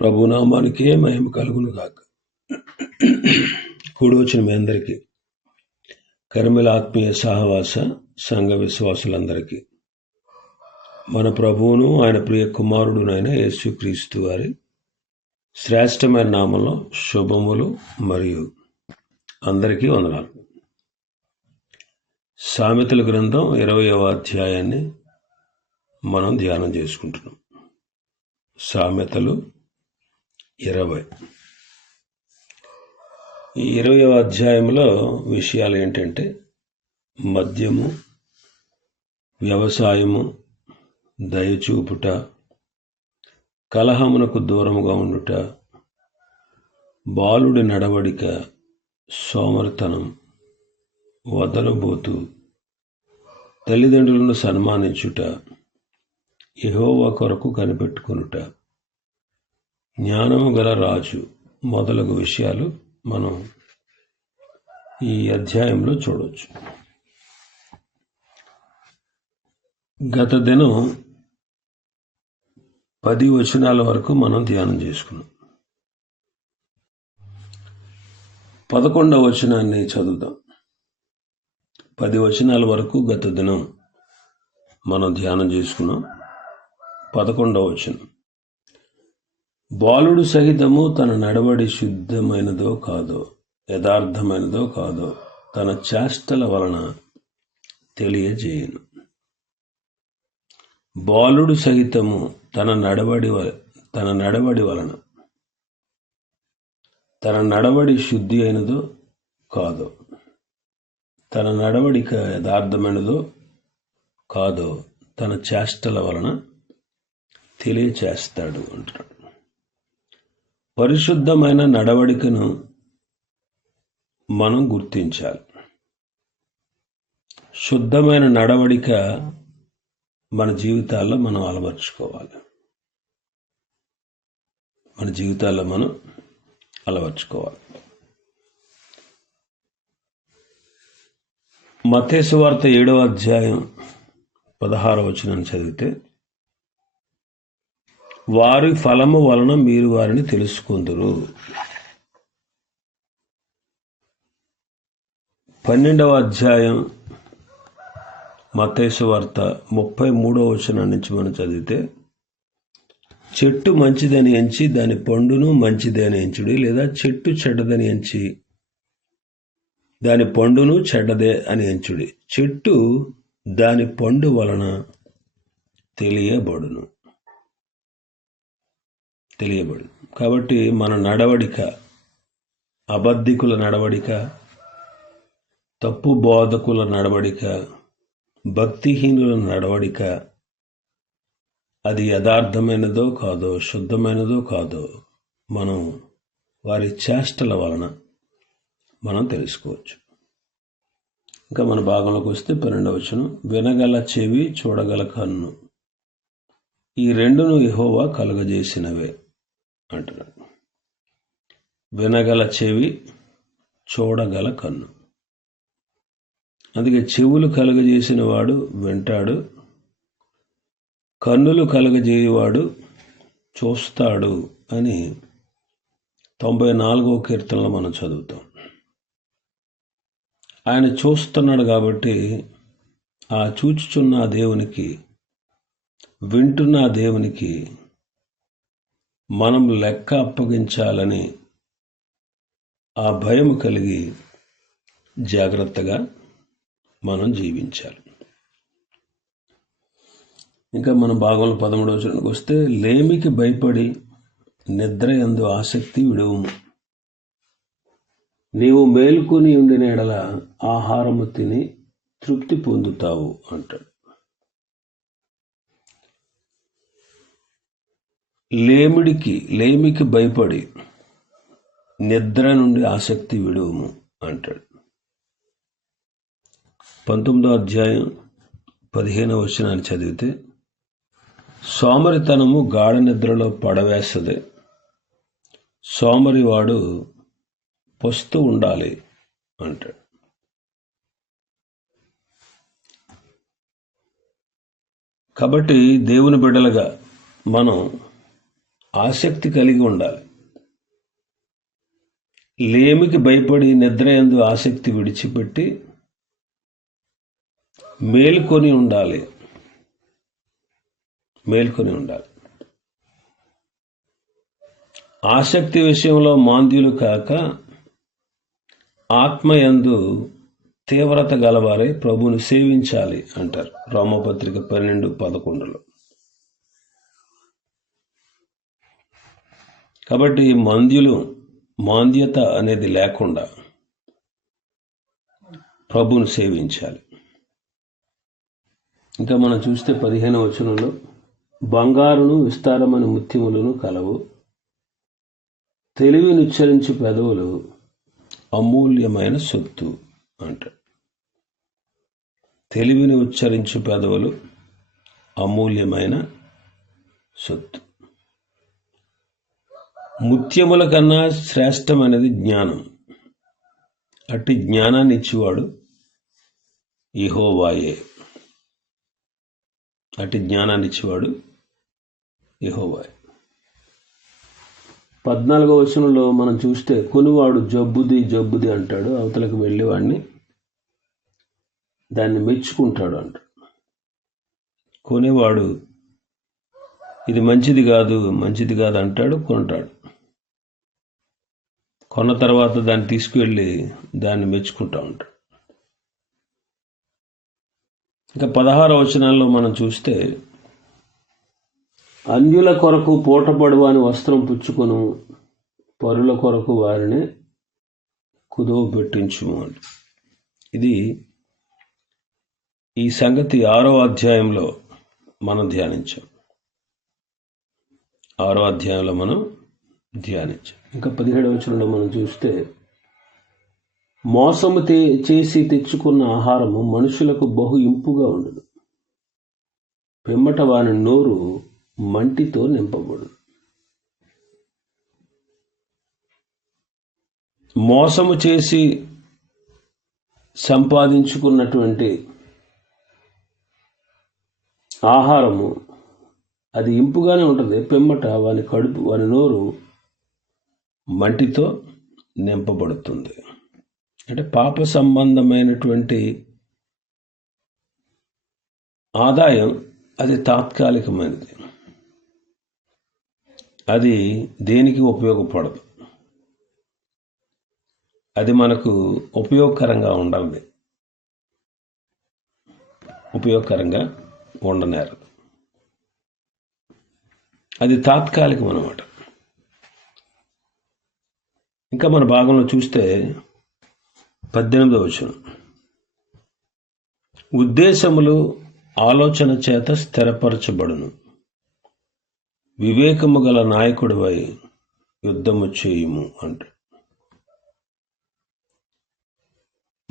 ప్రభునామానికే మహిమ కలుగును గాక. కూడి వచ్చిన మీ అందరికీ, కర్మల ఆత్మీయ సహవాస సంఘ విశ్వాసులందరికీ మన ప్రభువును ఆయన ప్రియ కుమారుడునైన యేసుక్రీస్తు వారి శ్రేష్టమైన నామంలో శుభములు మరియు అందరికీ వందనాలు. సామెతల గ్రంథం 20వ అధ్యాయాన్ని మనం ధ్యానం చేసుకుంటున్నాం. సామెతలు 20. ఈ 20వ అధ్యాయంలో విషయాలు ఏంటంటే మద్యము, వ్యవసాయము, దయచూపుట, కలహమునకు దూరముగా ఉండుట, బాలుడి నడవడిక, సోమరితనం, వదలబోతు, తల్లిదండ్రులను సన్మానించుట, యెహోవా కొరకు కనిపెట్టుకొనుట, జ్ఞానము గల రాజు మొదలగు విషయాలు మనం ఈ అధ్యాయంలో చూడవచ్చు. గత దినం 10 వచనాల వరకు మనం ధ్యానం చేసుకున్నాం. 11వ వచనాన్ని చదువుదాం. 10 వచనాల వరకు గత దినం మనం ధ్యానం చేసుకున్నాం. 11వ వచనం, బాలుడు సహితము తన నడవడి శుద్ధమైనదో కాదో, యథార్థమైనదో కాదో తన చేష్టల వలన తెలియజేయను. బాలుడు సహితము తన నడవడి వలన తన నడవడి శుద్ధి అయినదో కాదో, తన నడవడిక యథార్థమైనదో కాదో తన చేష్టల వలన తెలియచేస్తాడు అంటాడు. పరిశుద్ధమైన నడవడికను మనం గుర్తించాలి. శుద్ధమైన నడవడిక మన జీవితాల్లో మనం అలవర్చుకోవాలి. మత్తయి సువార్త 7వ అధ్యాయం 16వ వచనాన్ని చదివితే, వారి ఫలము వలన మీరు వారిని తెలుసుకుందురు. 12వ అధ్యాయం మత్తయి సువార్త 33వ వచనం నుంచి మనం చదివితే, చెట్టు మంచిదని ఎంచి దాని పండును మంచిదే అని ఎంచుడి, లేదా చెట్టు చెడ్డదని ఎంచి దాని పండును చెడ్డదే అని ఎంచుడి. చెట్టు దాని పండు వలన తెలియబడును. కాబట్టి మన నడవడిక, అబద్ధికుల నడవడిక, తప్పు బోధకుల నడవడిక, భక్తిహీనుల నడవడిక, అది యథార్థమైనదో కాదో, శుద్ధమైనదో కాదో మనం వారి చేష్టల వలన మనం తెలుసుకోవచ్చు. ఇంకా మన భాగంలోకి వస్తే 12వ వచనం, వినగల చెవి, చూడగల కన్ను, ఈ రెండును యెహోవా కలుగజేసినవే అంటున్నాడు. వినగల చెవి, చూడగల కన్ను. అందుకే చెవులు కలుగజేసిన వాడు వింటాడు, కన్నులు కలుగజేయవాడు చూస్తాడు అని 94వ కీర్తనలో మనం చదువుతాం. ఆయన చూస్తున్నాడు కాబట్టి ఆ చూచుచున్న దేవునికి, వింటున్న దేవునికి మనం లెక్క అప్పగించాలని ఆ భయం కలిగి జాగ్రత్తగా మనం జీవించాలి. ఇంకా మన భాగంలో 13వ వచనానికి వస్తే, లేమికి భయపడి నిద్ర యందు ఆసక్తి విడువుము, నీవు మేలుకొని ఉండిన ఎడల ఆహారము తిని తృప్తి పొందుతావు అంటాడు. లేమికి భయపడి నిద్ర నుండి ఆసక్తి విడువుము అంటాడు. 19వ అధ్యాయం 15వ వచనాన్ని చదివితే, సోమరితనము గాఢ నిద్రలో పడవేస్తది, సోమరివాడు పస్తు ఉండాలి అంటాడు. కాబట్టి దేవుని బిడ్డలుగా మనం ఆసక్తి కలిగి ఉండాలి. లేమికి భయపడి నిద్రయందు ఆసక్తి విడిచిపెట్టి మేల్కొని ఉండాలి. ఆసక్తి విషయంలో మాంద్యులు కాక ఆత్మయందు తీవ్రత గలవారే ప్రభువుని సేవించాలి అంటారు రోమపత్రిక 12:11. కాబట్టి మాంద్యత అనేది లేకుండా ప్రభువుని సేవించాలి. ఇంకా మనం చూస్తే 15వ వచనంలో బంగారును విస్తారమైన ముత్యములను కలవు, తెలివిని ఉచ్చరించు పెదవులు అమూల్యమైన సొత్తు అంటారు. తెలివిని ఉచ్చరించు పెదవులు అమూల్యమైన సొత్తు. ముత్యముల కన్నా శ్రేష్టమైనది జ్ఞానం. అట్టి జ్ఞానాన్ని ఇచ్చేవాడు యెహోవాయే. 14వ వచనంలో మనం చూస్తే కొనువాడు జబ్బుది అంటాడు, అవతలకు వెళ్ళేవాడిని దాన్ని మెచ్చుకుంటాడు అంటాడు. కొనేవాడు ఇది మంచిది కాదు అంటాడు, కొంటాడు. కొన్న తర్వాత దాన్ని తీసుకువెళ్ళి దాన్ని మెచ్చుకుంటా ఉంటాడు. ఇంకా 16వ వచనాల్లో మనం చూస్తే అన్యుల కొరకు పూటపడు అని వస్త్రం పుచ్చుకొను, పరుల కొరకు వారిని కుదువ పెట్టించుము అని. ఈ సంగతి 6వ అధ్యాయంలో మనం ధ్యానించాం. ఇంకా 17వ వచనంలో మనం చూస్తే మోసము చేసి తెచ్చుకున్న ఆహారము మనుషులకు బహు ఇంపుగా ఉండదు, పిమ్మట వాని నోరు మంటితో నింపబడు. మోసము చేసి సంపాదించుకున్నటువంటి ఆహారము అది ఇంపుగానే ఉంటుంది, పిమ్మట వాని నోరు మంటితో నింపబడుతుంది. అంటే పాప సంబంధమైనటువంటి ఆదాయం అది తాత్కాలికమైనది, అది దేనికి ఉపయోగపడదు, అది మనకు ఉపయోగకరంగా ఉండనేరదు. అది తాత్కాలికం అన్నమాట. ఇంకా మన భాగంలో చూస్తే 18వ వచనం, ఉద్దేశములు ఆలోచన చేత స్థిరపరచబడును, వివేకము గల నాయకుడివై యుద్ధము చేయుము అంట.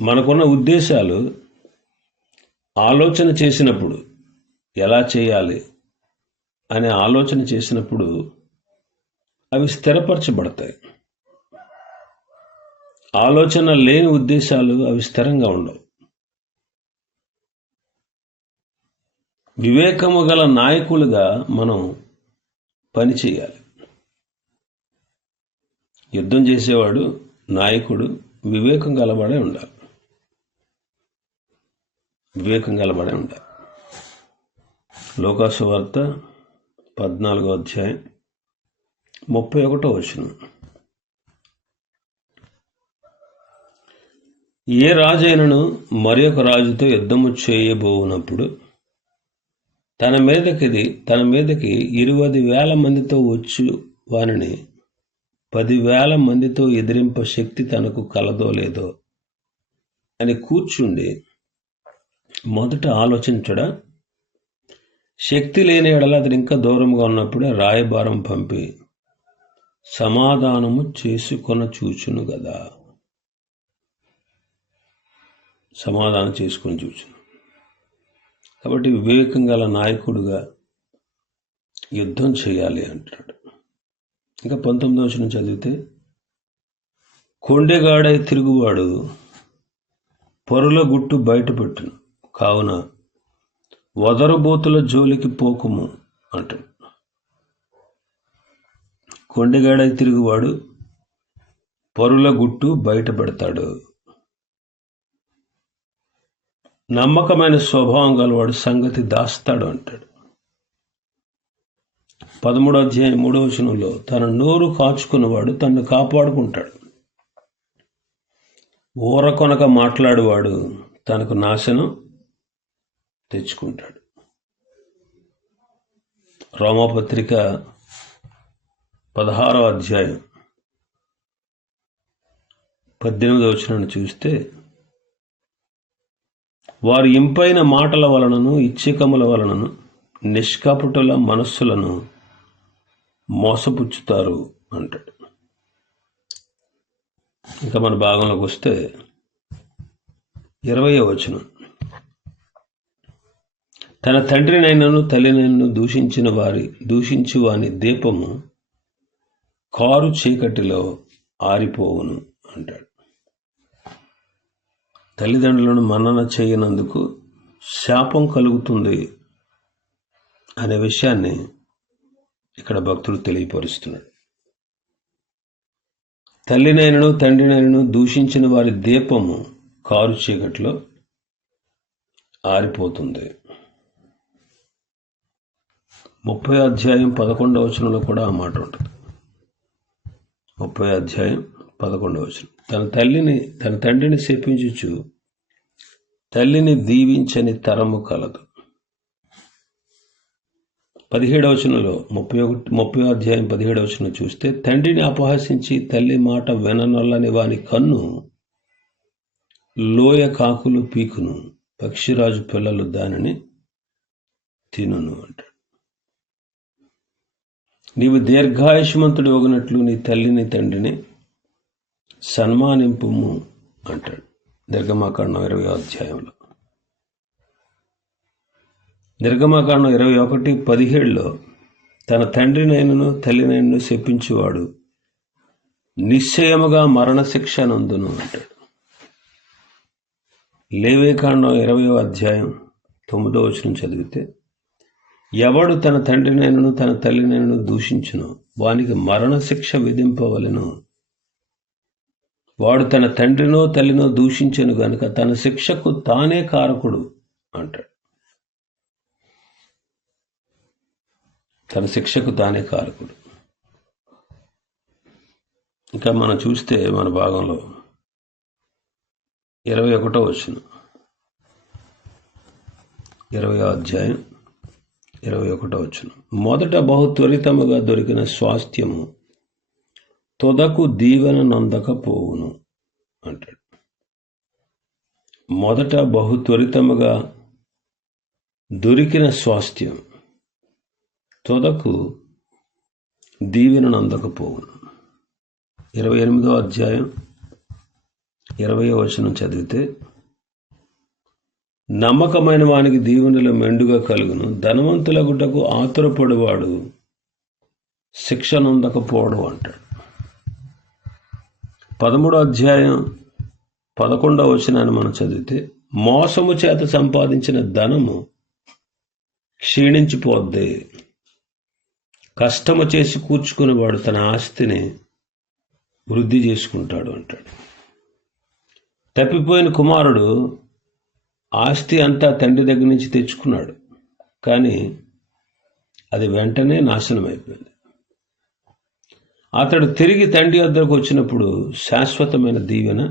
మనకున్న ఉద్దేశాలు ఆలోచన చేసినప్పుడు, ఎలా చేయాలి అనే ఆలోచన చేసినప్పుడు అవి స్థిరపరచబడతాయి. ఆలోచన లేని ఉద్దేశాలు అవి స్థిరంగా ఉండవు. వివేకము గల నాయకులుగా మనం పని చేయాలి. యుద్ధం చేసేవాడు, నాయకుడు వివేకం గలవాడే ఉండాలి. లోకాసు వార్త 14వ అధ్యాయం 31వ వచనం, ఏ రాజైనను మరి ఒక రాజుతో యుద్ధము చేయబోనప్పుడు తన మీదకి 20,000 మందితో వచ్చు వానిని 10,000 మందితో ఎదిరింప శక్తి తనకు కలదో లేదో అని కూర్చుండి మొదట ఆలోచించడా, శక్తి లేని ఎడల అతను ఇంకా దూరంగా ఉన్నప్పుడే రాయబారం పంపి సమాధానము చేసుకొని చూచును. కాబట్టి వివేకం గల నాయకుడుగా యుద్ధం చేయాలి అంటాడు. ఇంకా 19వ వచనం చదివితే, కొండెగాడై తిరుగువాడు పొరుల గుట్టు బయటపెట్టును, కావున వదరుబోతుల జోలికి పోకుము అంటాడు. కొండెగాడై తిరుగువాడు పరుల గుట్టు బయట పెడతాడు. నమ్మకమైన స్వభావం గలవాడు సంగతి దాస్తాడు అంటాడు. 13వ అధ్యాయం 3వ వచనంలో తన నోరు కాచుకున్నవాడు తన్ను కాపాడుకుంటాడు. ఊరకొనక మాట్లాడేవాడు తనకు నాశనం తెచ్చుకుంటాడు. రోమాపత్రిక 16వ అధ్యాయం 18వ వచనాన్ని చూస్తే, వారు ఇంపైన మాటల వలనను ఇచ్చికముల వలనను నిష్కపటుల మనస్సులను మోసపుచ్చుతారు అంటాడు. ఇంకా మన భాగంలోకి వస్తే 20వ వచనం, తన తండ్రినైనను తల్లినైనను దూషించు వాని దీపము కారు చీకటిలో ఆరిపోవును అంటాడు. తల్లిదండ్రులను మన్నన చేయనందుకు శాపం కలుగుతుంది అనే విషయాన్ని ఇక్కడ భక్తుడు తెలియపరుస్తున్నాడు. తల్లినైనను తండ్రినైనను దూషించిన వారి దీపము కారు చీకటిలో ఆరిపోతుంది. 30వ అధ్యాయం 11వ వచనంలో కూడా ఆ మాట ఉంటుంది. 30వ అధ్యాయం 11వ వచనం, తన తండ్రిని శపించుచు తల్లిని దీవించని తరము కలదు. 17వ వచనంలో 30వ అధ్యాయం 17వ వచనం చూస్తే, తండ్రిని అపహసించి తల్లి మాట విననొల్లని వాని కన్ను లోయ కాకులు పీకును, పక్షిరాజు పిల్లలు దానిని తినును అంటాడు. నీవు దీర్ఘాయుష్మంతుడు ఒగినట్లు నీ తల్లిని తండ్రిని సన్మానింపుము అంటాడు నిర్గమాకాండం 20వ అధ్యాయంలో. నిర్గమాకాండం 21:17లో తన తండ్రినైనను తల్లినైనను శపించువాడు నిశ్చయముగా మరణశిక్ష నందును అంటాడు. లేవీకాండం 20వ అధ్యాయం 9వ వచనం చదివితే, ఎవడు తన తండ్రినైనను తన తల్లినైనను దూషించును వానికి మరణశిక్ష విధింపవలెను. వాడు తన తండ్రినో తల్లినో దూషించను గనుక తన శిక్షకు తానే కారకుడు అంటాడు. తన శిక్షకు తానే కారకుడు. ఇంకా మనం చూస్తే మన భాగంలో 21వ వచనం, 20వ అధ్యాయం 21వ వచనం, మొదట బహు త్వరితముగా దొరికిన స్వాస్థ్యము తొదకు దీవెన నందకపోవును అంటాడు. మొదట బహు త్వరితముగా దొరికిన స్వాస్థ్యం తొదకు దీవెనను అందకపోవును. 28వ అధ్యాయం 20వ వచనం చదివితే, నమ్మకమైన వానికి దీవెనలు మెండుగా కలుగును, ధనవంతుల గుడ్డకు ఆతురపడువాడు శిక్ష నొందకపోవడం అంటాడు. 13వ అధ్యాయం 11వ వచనాన్ని మనం చదివితే, మోసము చేత సంపాదించిన ధనము క్షీణించిపోద్ది, కష్టము చేసి కూర్చుకునేవాడు తన ఆస్తిని వృద్ధి చేసుకుంటాడు అంటాడు. తప్పిపోయిన కుమారుడు ఆస్తి అంతా తండ్రి దగ్గర నుంచి తెచ్చుకున్నాడు, కానీ అది వెంటనే నాశనం అయిపోయింది. అతడు తిరిగి తండ్రి వద్దకు వచ్చినప్పుడు శాశ్వతమైన దీవెన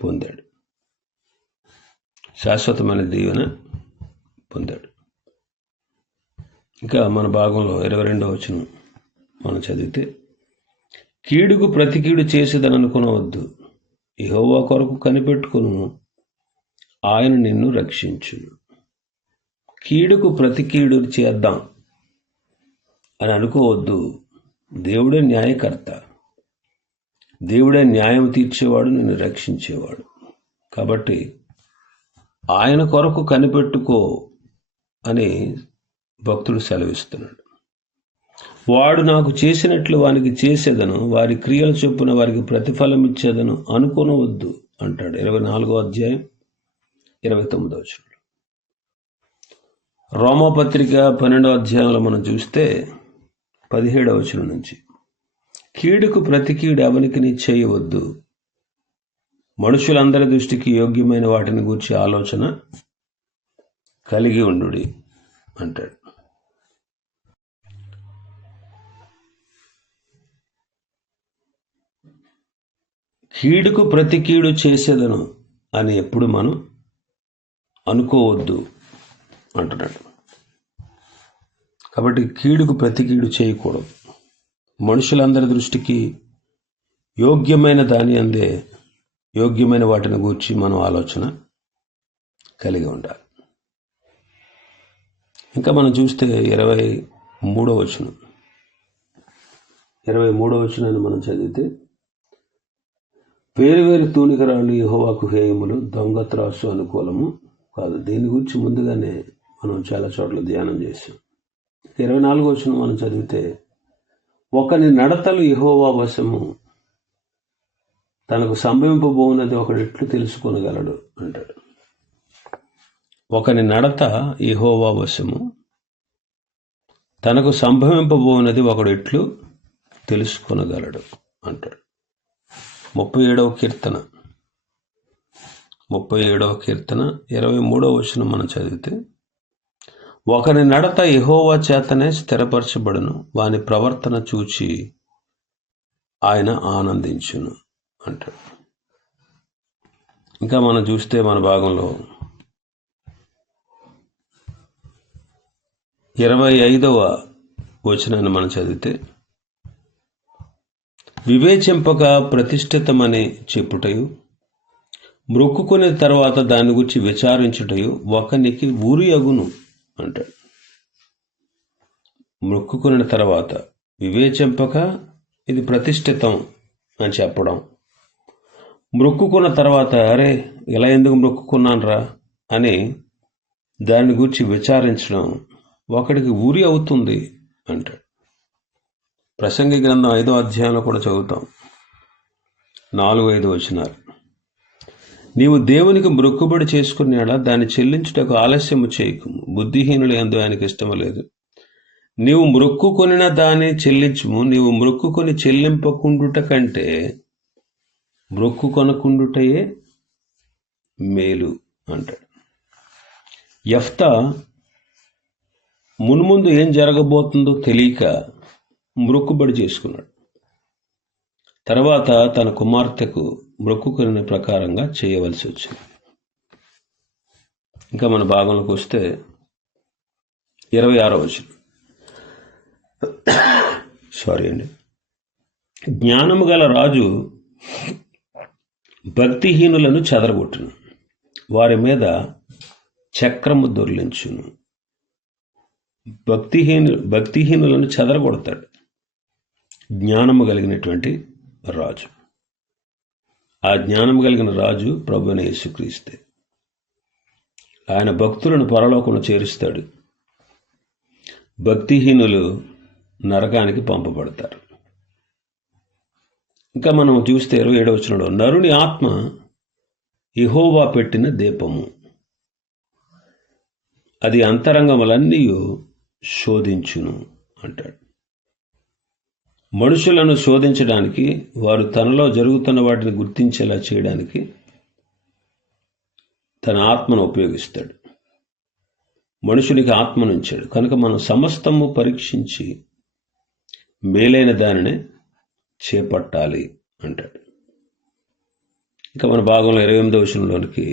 పొందాడు. శాశ్వతమైన దీవెన పొందాడు. ఇంకా మన భాగంలో 22వ వచనం మనం చదివితే, కీడుకు ప్రతి కీడు చేసేదని అనుకునవద్దు, యెహోవా కొరకు కనిపెట్టుకును, ఆయన నిన్ను రక్షించును. కీడుకు ప్రతి కీడు చేద్దాం అని అనుకోవద్దు. దేవుడే న్యాయకర్త, దేవుడే న్యాయం తీర్చేవాడు, నిన్ను రక్షించేవాడు. కాబట్టి ఆయన కొరకు కనిపెట్టుకో అని భక్తుడు సెలవిస్తున్నాడు. వాడు నాకు చేసినట్లు వానికి చేసేదను, వారి క్రియల చొప్పున వారికి ప్రతిఫలం ఇచ్చేదను అనుకోనవద్దు అంటాడు 24వ అధ్యాయం 29వ వచనం. రోమాపత్రిక 12వ అధ్యాయంలో మనం చూస్తే 17వ వచనం నుంచి, కీడుకు ప్రతి కీడు ఎవనికి చేయవద్దు, మనుషులందరి దృష్టికి యోగ్యమైన వాటిని గూర్చి ఆలోచన కలిగి ఉండుడి అంటాడు. కీడుకు ప్రతి కీడు చేసేదను అని ఎప్పుడు మనం అనుకోవద్దు అంటున్నాడు. కాబట్టి కీడుకు ప్రతి కీడు చేయకూడదు. మనుషులందరి దృష్టికి యోగ్యమైన దాని అందే యోగ్యమైన వాటిని గూర్చి మనం ఆలోచన కలిగి ఉండాలి. ఇంకా మనం చూస్తే 23వ వచనాన్ని మనం చదివితే, వేరు తూనికరాళ్ళు యెహోవాకు హేయములు, దొంగ త్రాసు అనుకూలము కాదు. దీని గురించి ముందుగానే మనం చాలా చోట్ల ధ్యానం చేసాం. 24వ వచనం మనం చదివితే, ఒకని నడతలు యెహోవా వశము, తనకు సంభవింపబోనది ఒకడు ఎట్లు తెలుసుకొనగలడు అంటాడు. ఒకని నడత యెహోవా వశము, తనకు సంభవింపబోనది ఒకడు ఎట్లు తెలుసుకొనగలడు అంటాడు. 37వ కీర్తన 23వ వచనం మనం చదివితే, ఒకని నడత యెహోవా చేతనే స్థిరపరచబడును, వాని ప్రవర్తన చూచి ఆయన ఆనందించును అంటాడు. ఇంకా మనం చూస్తే మన భాగంలో 25వ వచనాన్ని మనం చదివితే, వివేచింపక ప్రతిష్ఠితమని చెప్పుటయు, మ్రొక్కుకునే తర్వాత దాని గురించి విచారించుటయు ఒకనికి ఊరి అగును అంటాడు. మ్రొక్కుకున్న తర్వాత వివేచింపక ఇది ప్రతిష్ఠితం అని చెప్పడం, మ్రొక్కుకున్న తర్వాత అరే ఇలా ఎందుకు మ్రొక్కుకున్నానరా అని దాని గురించి విచారించడం ఒకడికి ఊరి అవుతుంది అంటాడు. ప్రసంగి గ్రంథం 5వ అధ్యాయంలో కూడా చదువుతాం, 4-5 వచనాలు. నీవు దేవునికి మ్రొక్కుబడి చేసుకునేలా దాన్ని చెల్లించుటకు ఆలస్యము చేయకుము, బుద్ధిహీనులు యందు ఆయనకి ఇష్టము లేదు. నీవు మ్రొక్కుకొనిన దాన్ని చెల్లించుము, నీవు మ్రొక్కుకొని చెల్లింపకుండుట కంటే మ్రొక్కుకొనకుండుటయే మేలు అంటాడు. యెఫ్తా మున్ముందు ఏం జరగబోతుందో తెలియక మ్రొక్కుబడి చేసుకున్నాడు. తర్వాత తన కుమార్తెకు మ్రొక్కుకొనిన ప్రకారంగా చేయవలసి వచ్చింది. ఇంకా మన భాగంలోకి వస్తే 26వ వచనం. జ్ఞానము గల రాజు భక్తిహీనులను చెదరగొట్టును, వారి మీద చక్రము దొర్లించును. భక్తిహీనులను చెదరగొడతాడు జ్ఞానము కలిగినటువంటి రాజు. ఆ జ్ఞానము కలిగిన రాజు ప్రభువైన యేసుక్రీస్తే. ఆయన భక్తులను పరలోకమును చేరుస్తాడు, భక్తిహీనులు నరకానికి పంపబడతారు. ఇంకా మనం చూస్తే 27వ వచనంలో, నరుని ఆత్మ యెహోవా పెట్టిన దీపము, అది అంతరంగములన్నీ శోధించును అంటాడు. మనుషులను శోధించడానికి, వారు తనలో జరుగుతున్న వాటిని గుర్తించేలా చేయడానికి తన ఆత్మను ఉపయోగిస్తాడు. మనుషునికి ఆత్మను ఉంచాడు కనుక మనం సమస్తము పరీక్షించి మేలైన దానినే చేపట్టాలి అంటాడు. ఇంకా మన భాగంలో 28వ వచనంలోనికి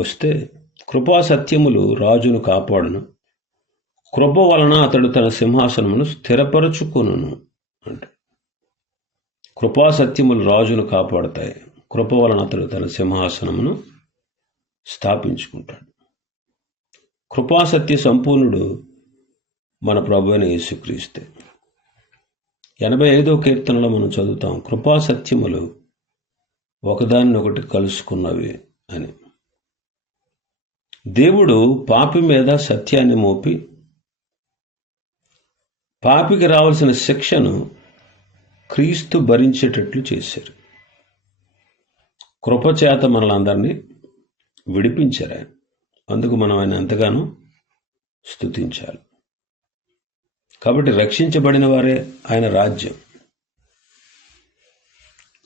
వస్తే, కృపా సత్యములు రాజును కాపాడును, కృప వలన అతడు తన సింహాసనమును స్థిరపరచుకొనును అంట. కృపా సత్యములు రాజును కాపాడుతాయి, కృప వలన అతడు తన సింహాసనమును స్థాపించుకుంటాడు. కృపాసత్య సంపూర్ణుడు మన ప్రభువైన యేసుక్రీస్తే. 85వ కీర్తనలో మనం చదువుతాం, కృపాసత్యములు ఒకదానినొకటి కలుసుకున్నవి అని. దేవుడు పాపి మీద సత్యాన్ని మోపి పాపికి రావాల్సిన శిక్షను క్రీస్తు భరించేటట్లు చేశారు. కృపచేత మనలందరినీ విడిపించారు ఆయన. అందుకు మనం ఆయన ఎంతగానో స్తుతించాలి. కాబట్టి రక్షించబడిన వారే ఆయన రాజ్యం.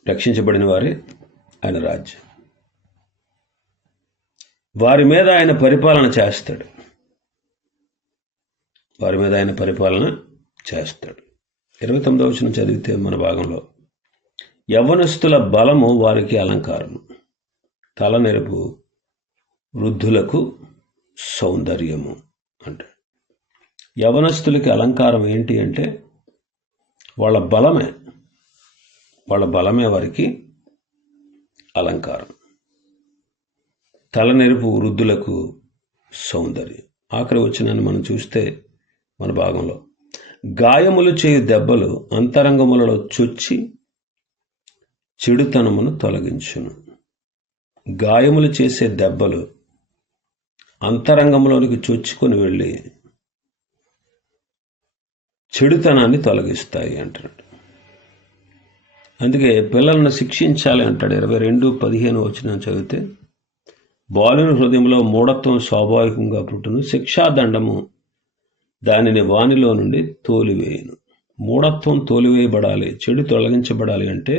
రక్షించబడిన వారే ఆయన రాజ్యం. వారి మీద ఆయన పరిపాలన చేస్తాడు. వారి మీద ఆయన పరిపాలన చేస్తాడు. 29వ వచనం చదివితే మన భాగంలో, యవ్వనస్తుల బలము వారికి అలంకారము, తలనెరుపు వృద్ధులకు సౌందర్యము అంటే. యవనస్తులకి అలంకారం ఏంటి అంటే వాళ్ళ బలమే వారికి అలంకారం. తలనెరుపు వృద్ధులకు సౌందర్యం. ఆఖరి వచనాన్ని మనం చూస్తే మన భాగంలో, గాయములు చేయు దెబ్బలు అంతరంగములలో చొచ్చి చెడుతనమును తొలగించును. గాయములు చేసే దెబ్బలు అంతరంగంలోనికి చొచ్చుకొని వెళ్ళి చెడుతనాన్ని తొలగిస్తాయి అంటాడు. అందుకే పిల్లలను శిక్షించాలి అంటాడు. 22:15 వచనం చదివితే, బాలుని హృదయంలో మూఢత్వం స్వాభావికంగా పుట్టును, శిక్షాదండము దానిని వానిలో నుండి తోలివేయును. మూఢత్వం తోలివేయబడాలి, చెడు తొలగించబడాలి అంటే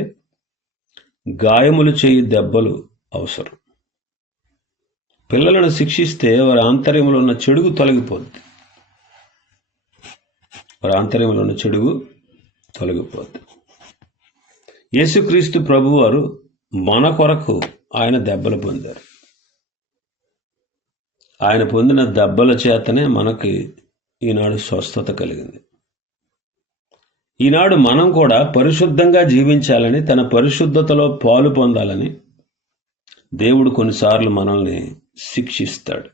గాయములు చేయి దెబ్బలు అవసరం. పిల్లలను శిక్షిస్తే వారి ఆంతర్యంలో ఉన్న చెడుగు తొలగిపోద్ది. యేసుక్రీస్తు ప్రభువారు మన కొరకు ఆయన దెబ్బలు పొందారు. ఆయన పొందిన దెబ్బల చేతనే మనకి ఈనాడు స్వస్థత కలిగింది. ఈనాడు మనం కూడా పరిశుద్ధంగా జీవించాలని, తన పరిశుద్ధతలో పాలు పొందాలని దేవుడు కొన్నిసార్లు మనల్ని శిక్షిస్తాడు.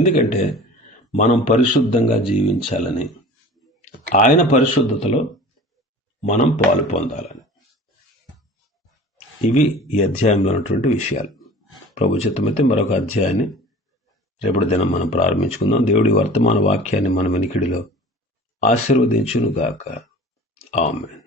ఎందుకంటే మనం పరిశుద్ధంగా జీవించాలని, ఆయన పరిశుద్ధతలో మనం పాలు పొందాలని. ఇవి ఈ అధ్యాయంలో ఉన్నటువంటి విషయాలు. ప్రభు చిత్తమైతే మరొక అధ్యాయాన్ని రేపటి దినం మనం ప్రారంభించుకుందాం. దేవుడి వర్తమాన వాక్యాన్ని మన వినికిడిలో ఆశీర్వదించునుగాక. ఆమేన్.